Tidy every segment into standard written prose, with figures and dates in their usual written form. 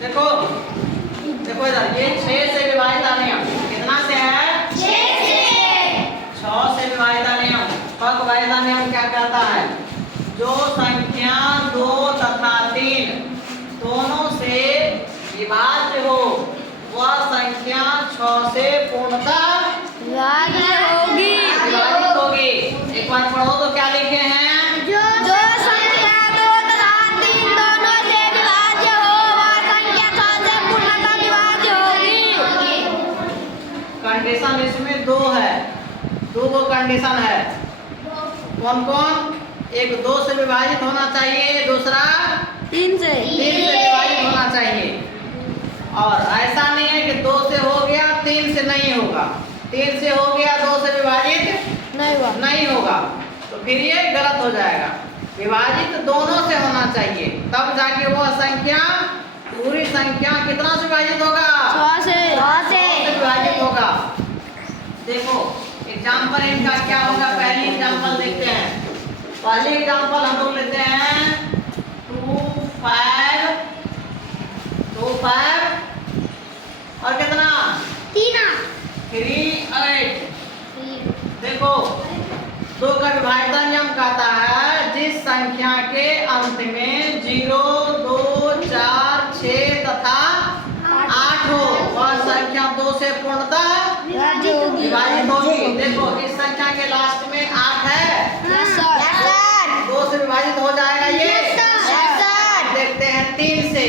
देखो देखो इधर ये 6 से विभाजित नियम कितना से है? 6 से विभाजित नियम। पग विभाजित नियम क्या कहता है? जो संख्या 2 तथा 3 दोनों से विभाज्य हो वह संख्या 6 से पूर्णतः विभाजित होगी। एक बार पढ़ो तो क्या लिखे हैं? जो संख्या 2 तथा 3 दोनों से विभाज्य हो वह संख्या 6 से पूर्णतः विभाज्य होगी। कंडीशन इसमें 2 है, 2 को कंडीशन है। कौन कौन? एक 2 से विभाजित होना चाहिए, दूसरा 3 से विभाजित होना चाहिए। और ऐसा नहीं है कि 2 से हो गया 3 से नहीं होगा, 3 से हो गया 2 से विभाजित नहीं होगा, तो फिर ये गलत हो जाएगा। विभाजित दोनों से होना चाहिए, तब जाके वह संख्या पूरी संख्या कितना से विभाजित होगा? 6 से विभाजित होगा। देखो एग्जाम्पल इनका क्या होगा, पहली एग्जाम्पल देखते हैं। पहले एग्जाम्पल हम लोग लेते हैं 2 5 और कितना 3 8। देखो 2 का विभाजित नियम कहता है जिस संख्या के अंत में 0 2 4 6 तथा 8 हो वह संख्या 2 से पूर्णतः विभाजित होगी। देखो इस संख्या के लास्ट में 8 है, 2 से विभाजित हो जाएगा ये। देखते हैं 3 से।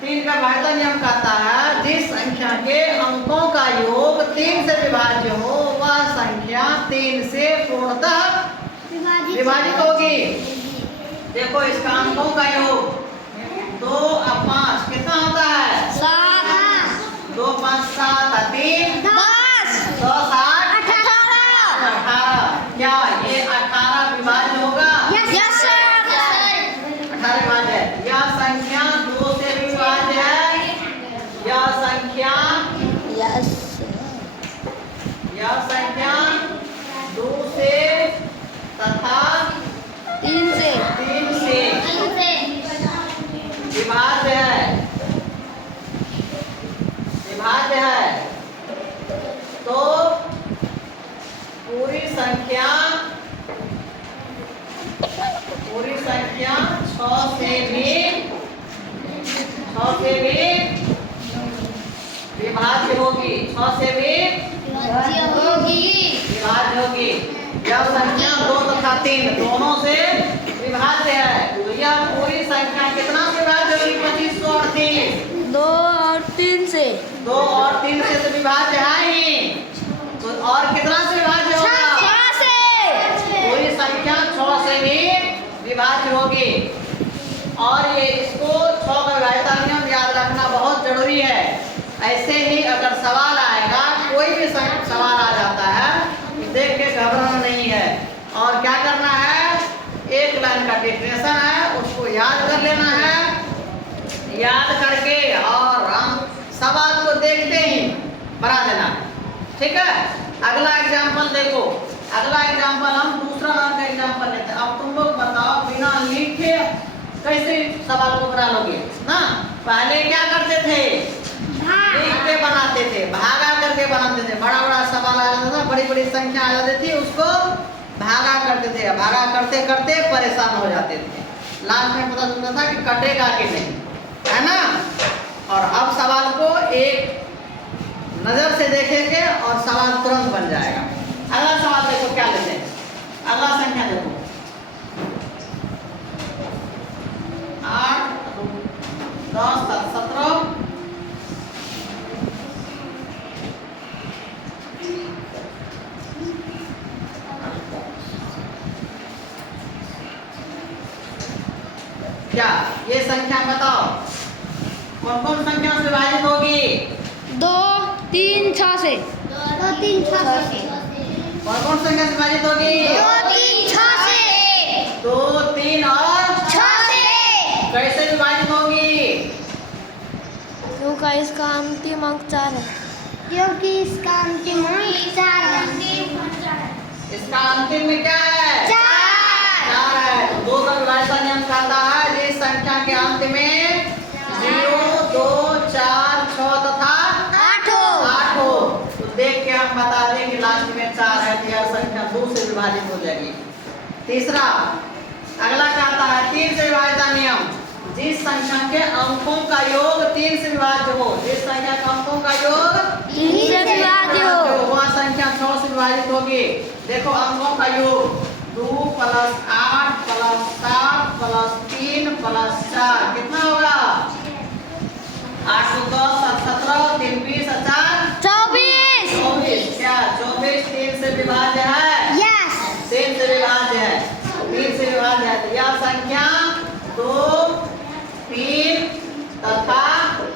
3 का विभाजन नियम कहता है जिस संख्या के अंकों का योग 3 से विभाज्य हो वह संख्या 3 से पूर्णतः विभाजित होगी। देखो इसका अंकों का योग 2 और 5 कितना होता है? 2 5 7 3 10 8 18। क्या ये 18 विभाज्य होगा? 18 विभाज्य है। यह संख्या 2 से विभाज्य है। यह संख्या 2 से तथा 3 से विभाज्य है। तो पूरी संख्या 6 से भी विभाज्य होगी। 6 से भी विभाज्य होगी। यह संख्या 2 तथा 3 दोनों से विभाज्य है। तो यह पूरी संख्या कितना से विभाज्य होगी? 2538। 2 और 3 से 2 और 3 से तो विभाज्य है ही, तो और कितना से विभाज्य होगा? 6 से पूरी संख्या 6 से भी विभाज्य होगी। और ये इसको 6 का विभाजित नियम याद रखना बहुत जरूरी है। ऐसे ही अगर सवाल आएगा, कोई भी सवाल आ जाता है, देख के घबराना नहीं है और क्या करना है, एक लाइन का डेफिनेशन है उसको याद कर लेना है। याद करके और हम सवाल को देखते ही बना देना है, ठीक है। अगला एग्जाम्पल देखो, अगला एग्जाम्पल हम दूसरा नाम का एग्जाम्पल लेते हैं। अब तुम लोग बताओ बिना लिखे कैसे सवाल को बना लोगे ना? पहले क्या करते थे? लिख के बनाते थे, भागा करके बनाते थे। बड़ा बड़ा सवाल आ जाता था, बड़ी बड़ी संख्या आ जाती थी, उसको भागा करते थे। भागा करते करते परेशान हो जाते थे, लास्ट में पता चलता था कि कटेगा कि नहीं, है ना। और अब सवाल को एक नजर से देखेंगे और सवाल तुरंत बन जाएगा। अगला सवाल देखो क्या लेते हैं। अगला संख्या देखो 8 10 17 क्या ये संख्या बताओ कौन कौन संख्या से विभाजित होगी? 2 3 6 से कौन कौन संख्या से विभाजित होगी? 2 3 और 6 से कैसे विभाजित होगी? क्योंकि इसका अंतिम अंक 4 है। इसका अंतिम में क्या है? 4 है। तो 2 का विभाजन नियम कहता है जिस संख्या के अंत में 4 है तो यह संख्या 2 से विभाजित हो जाएगी। तीसरा, अगला कहता है 3 से विभाज्यता नियम। जिस संख्या के अंकों का योग 3 से विभाज्य हो, जिस संख्या के अंकों का योग 3 से विभाज्य हो, वह संख्या 6 से विभाजित होगी। देखो अंकों का योग 2 + 8 + 7 + 3 + 4 कितना होगा? 8 × 2 = 17, 3 × 20 = 4 24। 24। क्या 24 3 से विभाज्य है? यस। 3 से विभाज्य है, 3 से विभाज्य है। तो यह संख्या 2, 3 तथा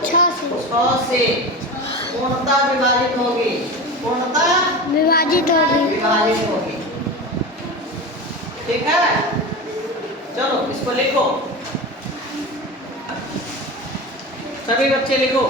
6 से पूर्णतः विभाजित होगी, पूर्णतः विभाजित होगी। विभाजित होगी। ठीक है, चलो इसको लिखो, सभी बच्चे लिखो।